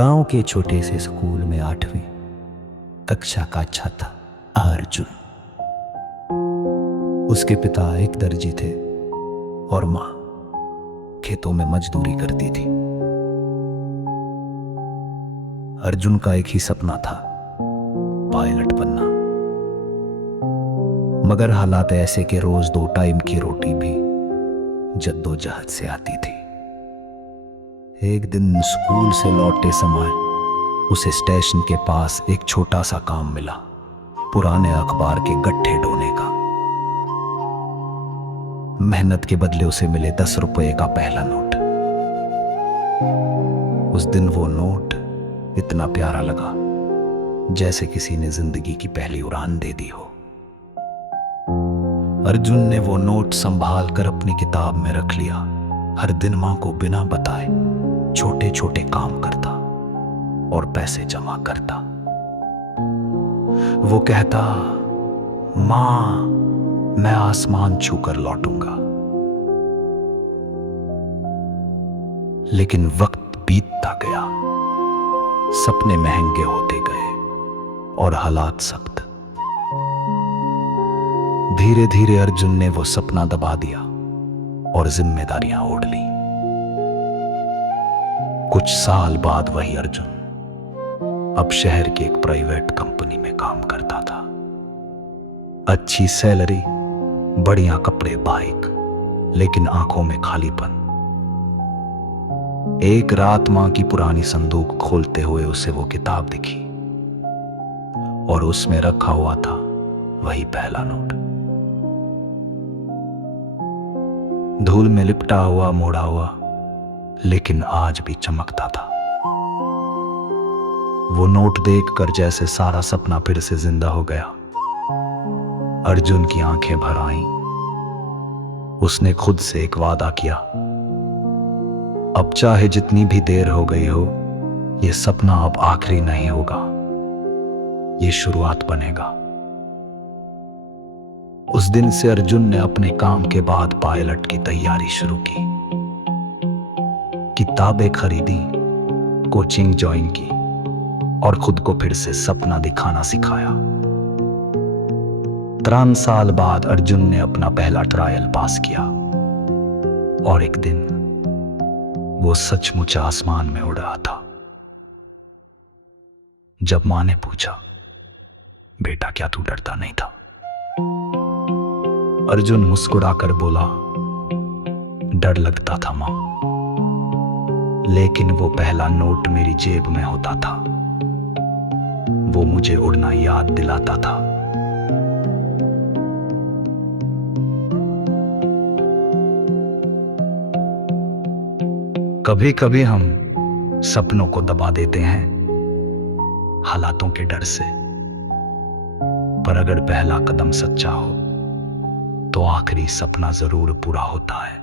गांव के छोटे से स्कूल में 8वीं कक्षा का छात्र अर्जुन। उसके पिता एक दर्जी थे और मां खेतों में मजदूरी करती थी। अर्जुन का एक ही सपना था, पायलट बनना। मगर हालात ऐसे कि रोज 2 टाइम की रोटी भी जद्दोजहद से आती थी। एक दिन स्कूल से लौटते समय उसे स्टेशन के पास एक छोटा सा काम मिला, पुराने अखबार के गट्ठे ढोने का। मेहनत के बदले उसे मिले 10 रुपए का पहला नोट। उस दिन वो नोट इतना प्यारा लगा जैसे किसी ने जिंदगी की पहली उड़ान दे दी हो। अर्जुन ने वो नोट संभाल कर अपनी किताब में रख लिया। हर दिन मां को बिना बताए छोटे छोटे काम करता और पैसे जमा करता। वो कहता, मां मैं आसमान छूकर लौटूंगा। लेकिन वक्त बीतता गया, सपने महंगे होते गए और हालात सख्त। धीरे धीरे अर्जुन ने वो सपना दबा दिया और जिम्मेदारियां ओढ़ ली। कुछ साल बाद वही अर्जुन अब शहर की एक प्राइवेट कंपनी में काम करता था। अच्छी सैलरी, बढ़िया कपड़े, बाइक, लेकिन आंखों में खालीपन। एक रात मां की पुरानी संदूक खोलते हुए उसे वो किताब दिखी और उसमें रखा हुआ था वही पहला नोट। धूल में लिपटा हुआ, मोड़ा हुआ, लेकिन आज भी चमकता था। वो नोट देखकर जैसे सारा सपना फिर से जिंदा हो गया। अर्जुन की आंखें भर आईं। उसने खुद से एक वादा किया, अब चाहे जितनी भी देर हो गई हो, ये सपना अब आखिरी नहीं होगा, ये शुरुआत बनेगा। उस दिन से अर्जुन ने अपने काम के बाद पायलट की तैयारी शुरू की। किताबें खरीदी, कोचिंग ज्वाइन की और खुद को फिर से सपना दिखाना सिखाया। 3 साल बाद अर्जुन ने अपना पहला ट्रायल पास किया और एक दिन वो सचमुच आसमान में उड़ रहा था। जब मां ने पूछा, बेटा क्या तू डरता नहीं था? अर्जुन मुस्कुराकर बोला, डर लगता था मां, लेकिन वो पहला नोट मेरी जेब में होता था, वो मुझे उड़ना याद दिलाता था। कभी कभी हम सपनों को दबा देते हैं हालातों के डर से, पर अगर पहला कदम सच्चा हो तो आखिरी सपना जरूर पूरा होता है।